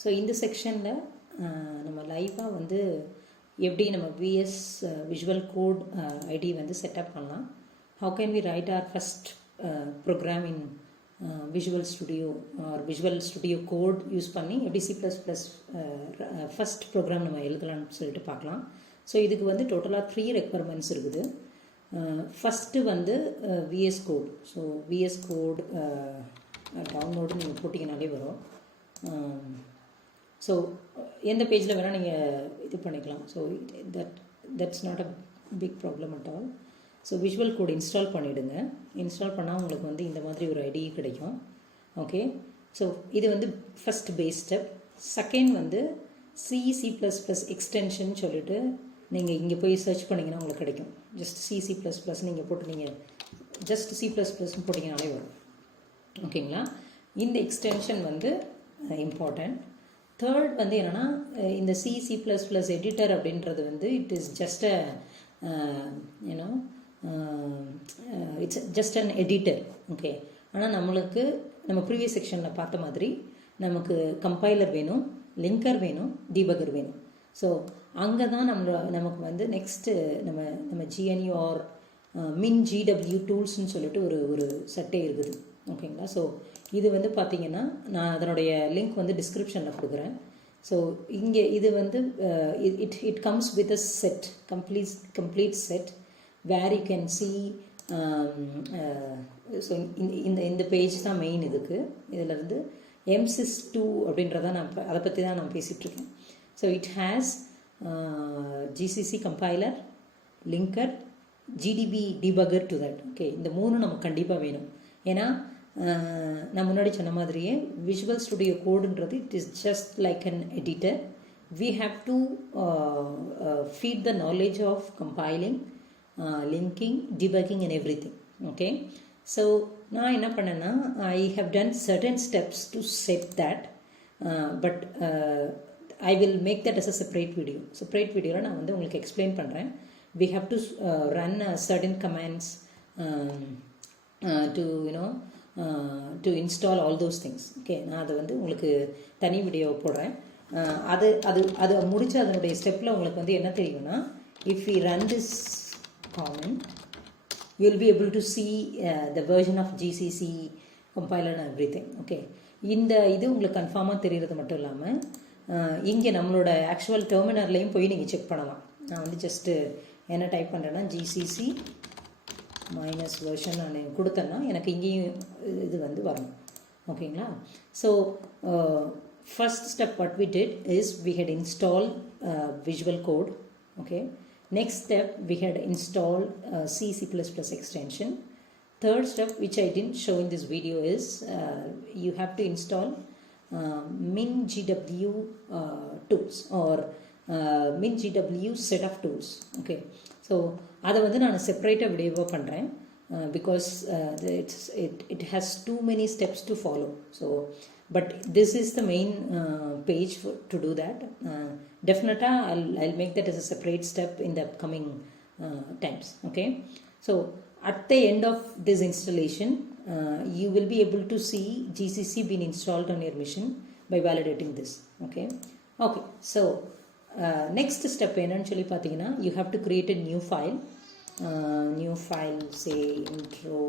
ஸோ இந்த செக்ஷனில் நம்ம லைவாக வந்து எப்படி நம்ம விஎஸ் விஷுவல் கோட் ஐடி வந்து செட்டப் பண்ணலாம். How can we write our first program in visual studio or visual studio code use பண்ணி எப்படி C++ ஃபஸ்ட் ப்ரோக்ராம் நம்ம எழுதலாம்னு சொல்லிட்டு பார்க்கலாம். ஸோ இதுக்கு வந்து டோட்டலாக 3 ரெக்குவயர்மெண்ட்ஸ் இருக்குது. ஃபஸ்ட்டு வந்து VS code. So VS code download நீங்கள் போட்டிங்கனாலே வரும். ஸோ எந்த பேஜில் வேணால் நீங்கள் இது பண்ணிக்கலாம். So that's not a big problem at all. So visual code install பண்ணிவிடுங்க. இன்ஸ்டால் பண்ணால் உங்களுக்கு வந்து இந்த மாதிரி ஒரு ஐடி கிடைக்கும். ஓகே, ஸோ இது வந்து ஃபஸ்ட் பேஸ் ஸ்டெப். செகண்ட் வந்து C++ எக்ஸ்டென்ஷன் சொல்லிட்டு நீங்கள் இங்கே போய் சர்ச் பண்ணிங்கன்னா உங்களுக்கு கிடைக்கும். ஜஸ்ட் C++ நீங்கள் போட்டு நீங்கள் ஜஸ்ட் C++ போட்டிங்கனாலே வரும். ஓகேங்களா, இந்த எக்ஸ்டென்ஷன் வந்து இம்பார்ட்டண்ட். தேர்ட் வந்து என்னென்னா, இந்த C++ எடிட்டர் அப்படின்றது வந்து it is just a you know it's just an editor. Okay, ஆனால் நம்மளுக்கு நம்ம ப்ரீவியஸ் செக்ஷனில் பார்த்த மாதிரி நமக்கு கம்பைலர் வேணும், லிங்கர் வேணும், டீபகர் வேணும். ஸோ அங்கே தான் நமக்கு வந்து நெக்ஸ்ட்டு நம்ம GNU ஆர் GW டூல்ஸ்ன்னு சொல்லிட்டு ஒரு செட்டே இருக்குது. ஓகேங்களா, ஸோ இது வந்து பார்த்தீங்கன்னா நான் அதனுடைய லிங்க் வந்து டிஸ்கிரிப்ஷனில் கொடுக்குறேன். ஸோ இங்கே இது வந்து it comes with a set, complete set where you can see. So இந்த பேஜ் தான் மெயின் இதுக்கு. இதில் இருந்து MSys2 அப்படின்றத அதை பற்றி தான் நான் பேசிகிட்ருக்கேன். So it has GCC compiler, linker, GDB debugger to that. Okay, இந்த 3 நமக்கு கண்டிப்பாக வேணும். ஏன்னா நான் முன்னாடி சொன்ன மாதிரியே விஷுவல் ஸ்டுடியோ கோடுன்றது it is just like an editor. We have to feed the knowledge of compiling, linking, debugging and everything. Okay, so நான் என்ன பண்ணேன்னா I have done certain steps to set that, but I will make that as a separate வீடியோவில் நான் வந்து உங்களுக்கு explain பண்ணுறேன். We have to run certain commands to install all those things. Okay, நான் அதை வந்து உங்களுக்கு தனி வீடியோ போடுறேன். அது முடிச்சு அதனுடைய ஸ்டெப்பில் உங்களுக்கு வந்து என்ன தெரியும்னா, if we run this comment you will be able to see the version of GCC compiler and everything. Okay, இந்த இது உங்களுக்கு கன்ஃபார்மாக தெரிகிறது மட்டும் இல்லாமல் இங்கே நம்மளோட ஆக்சுவல் டெர்மினல்லையும் போய் நீங்கள் செக் பண்ணலாம். நான் வந்து ஜஸ்ட்டு என்ன டைப் பண்ணுறேன்னா GCC -version நான் கொடுத்தேன்னா எனக்கு இங்கேயும் இது வந்து வரணும். ஓகேங்களா, so first step what we did is we had install visual code. Okay, next step we had install C++ extension. Third step which I didn't show in this video is you have to install GW tools or GW set of tools. Okay, so அதை வந்து நான் செப்பரேட்டாக வீடியோவாக பண்ணுறேன் because it has too many steps to follow. So but this is the main page to do that. Definitely I'll make that as a separate step in the upcoming times. Okay, so at the end of this installation you will be able to see GCC being installed on your machine by validating this. Okay, so next step என்னன்னு சொல்லி பார்த்தீங்கன்னா you have to create a new file, say intro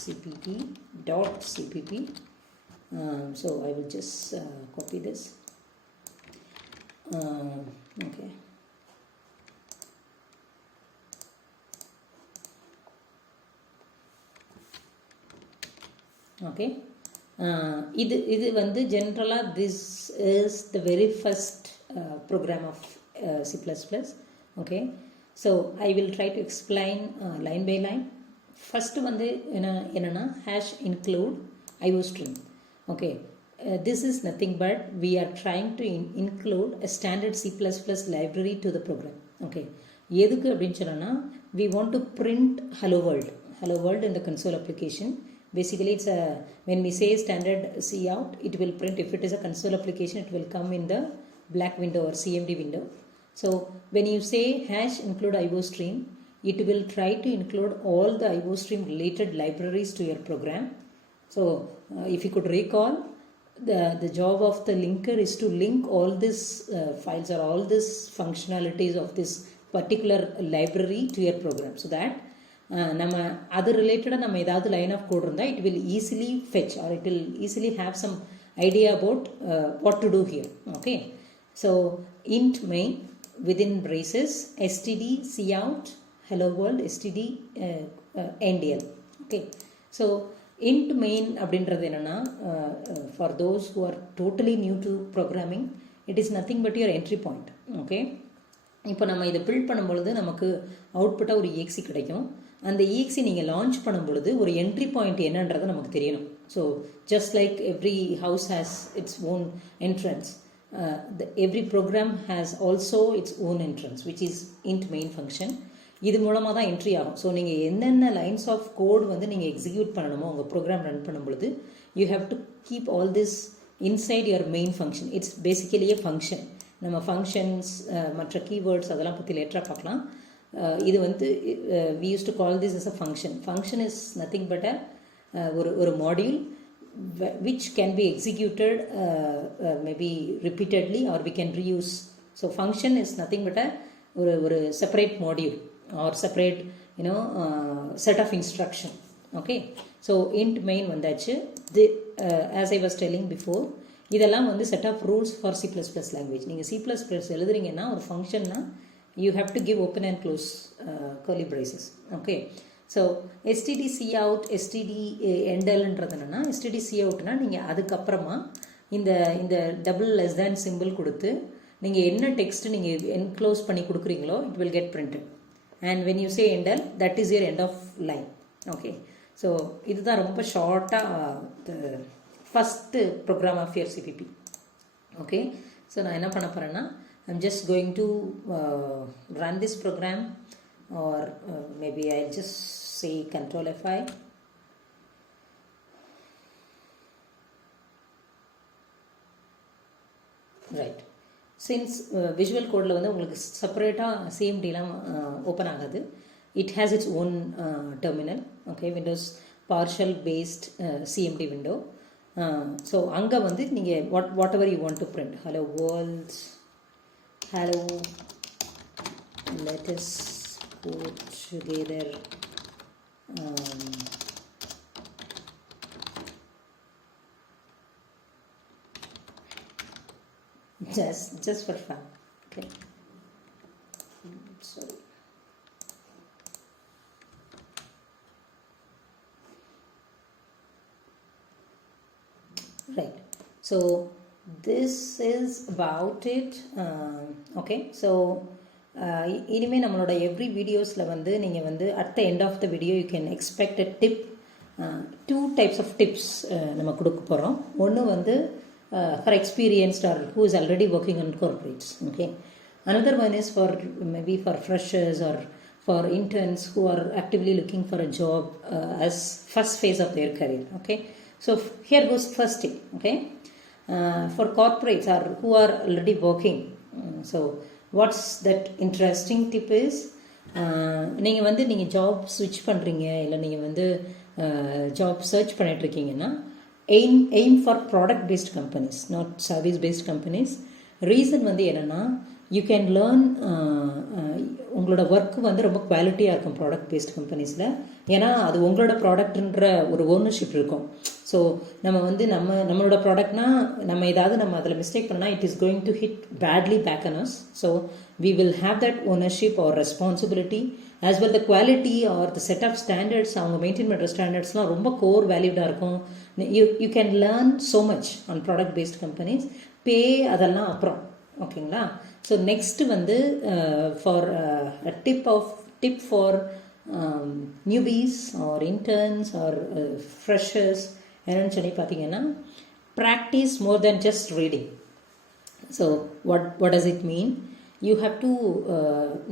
cpp.cpp. So I will just copy this. Okay, okay, இது வந்து ஜென்ரலாக this is the very first program of C++. Okay, so I will try to explain line by line. First வந்து என்னன்னா #include iostream. Okay, this is nothing but we are trying to include a standard C++ library to the program. Okay, எதுக்கு அப்படின்னு சொன்னா we want to print hello world in the console application. Basically it's a, when we say standard cout, it will print. If it is a console application, it will come in the black window or CMD window. So when you say #include iostream, it will try to include all the iostream related libraries to your program. So if you could recall, the job of the linker is to link all these files or all these functionalities of this particular library to your program, so that நம்ம அது ரிலேட்டடாக நம்ம ஏதாவது line of code இருந்தால் it will easily fetch or it will easily have some idea about what to do here. Okay, so int main within braces std cout hello world std ndl. Okay, so int main அப்படின்றது என்னன்னா for those who are totally new to programming, it is nothing but your entry point. Okay, இப்போ நம்ம இதை பில்ட் பண்ணும்பொழுது நமக்கு அவுட்புட்டாக ஒரு EXE கிடைக்கும். அந்த EXE நீங்கள் லான்ச் பண்ணும்பொழுது ஒரு என்ட்ரி பாயிண்ட் என்னன்றது நமக்கு தெரியணும். So just like every house has its own entrance, every program has also its own entrance which is int main function. இது மூலமாக தான் என்ட்ரி ஆகும். ஸோ நீங்கள் என்னென்ன லைன்ஸ் ஆஃப் கோட் வந்து நீங்கள் எக்ஸிக்யூட் பண்ணணுமோ உங்கள் ப்ரோக்ராம் ரன் பண்ணும்பொழுது you have to keep all this inside your main function. It's basically a function. நம்ம ஃபங்க்ஷன்ஸ் மற்ற கீவேர்ட்ஸ் அதெல்லாம் பற்றி லேட்டராக பார்க்கலாம். இது வந்து we used to call this as a function. Function is nothing but a ஒரு module which can be executed maybe repeatedly or we can reuse. So function is nothing but a ஒரு separate module or separate set of instruction. Okay, so int main வந்தாச்சு. As I was telling before, இதெல்லாம் வந்து set of rules for C++ language. நீங்கள் C++ எழுதுறீங்கன்னா ஒரு ஃபங்க்ஷன்னா you have to give open and close curly braces. Okay, so std cout std endl ன்றது என்னன்னா std coutனா நீங்கள் அதுக்கப்புறமா இந்த டபுள் லெஸ் தேன் சிம்பிள் கொடுத்து நீங்கள் என்ன டெக்ஸ்ட் நீங்கள் என்க்ளோஸ் பண்ணி கொடுக்குறீங்களோ it will get printed, and when you say endl, that is your end of line. Okay, so இதுதான் ரொம்ப ஷார்ட்டாக first program of your CPP. Okay, so நான் என்ன பண்ண போகிறேன்னா I'm just going to run this program, or maybe I'll just say Control F5. Right, since visual code la vandu ungalku separate CMD la open agadu, it has its own terminal. Okay, Windows partial based CMD window. So anga vandu neenga whatever you want to print, hello world, hello, let us put together just for fun. Okay, sorry. Right, so this is about it. Okay, so இனிமேல் நம்மளோட எவ்ரி வீடியோஸில் வந்து நீங்கள் வந்து at the end of the video you can expect a tip. 2 types of tips நம்ம கொடுக்க போகிறோம். ஒன்று வந்து for experienced or who is already working on corporates. Okay, another one is for maybe for freshers or for interns who are actively looking for a job as first phase of their career. Okay, so here goes first tip. Okay, for corporates or who are already working, so what's that interesting tip is, நீங்கள் வந்து நீங்கள் ஜாப் ஸ்விட்ச் பண்ணுறீங்க இல்லை நீங்கள் வந்து job search பண்ணிட்டுருக்கீங்கன்னா aim for product based companies, not service based companies. Reason வந்து என்னென்னா யூ கேன் லேர்ன், உங்களோட ஒர்க்கு வந்து ரொம்ப குவாலிட்டியாக இருக்கும் ப்ராடக்ட் பேஸ்ட் கம்பெனிஸில். ஏன்னா அது உங்களோட ப்ராடக்ட்ன்ற ஒரு ஓனர்ஷிப் இருக்கும். ஸோ நம்ம வந்து நம்மளோட ப்ராடக்ட்னா நம்ம ஏதாவது நம்ம அதில் மிஸ்டேக் பண்ணால் it is going to hit badly back on us. So we will have that ownership or responsibility, as well the quality or the set of standards அவங்க மெயின்டைன் பண்ணுற ஸ்டாண்டர்ட்ஸ்லாம் ரொம்ப கோர் வேல்யூடாக இருக்கும். you can learn so much on product based companies. பே அதெல்லாம் அப்புறம். ஓகேங்களா? So next வந்து for tip for newbies or interns or freshers என்னன்னு சொல்லி பார்த்தீங்கன்னா, practice more than just reading. So what does it mean? You have to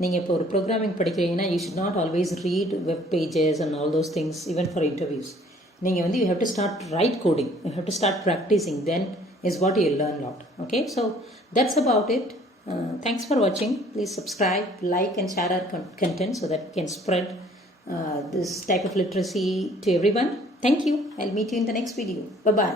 நீங்கள் இப்போ ஒரு ப்ரோக்ராமிங் படிக்கிறீங்கன்னா you should not always read web pages and all those things even for interviews. நீங்கள் வந்து you have to start write coding, you have to start practicing, then is what you learn a lot. Okay, so that's about it. Thanks for watching. Please subscribe, like and share our content so that we can spread this type of literacy to everyone. Thank you. I'll meet you in the next video. Bye-bye.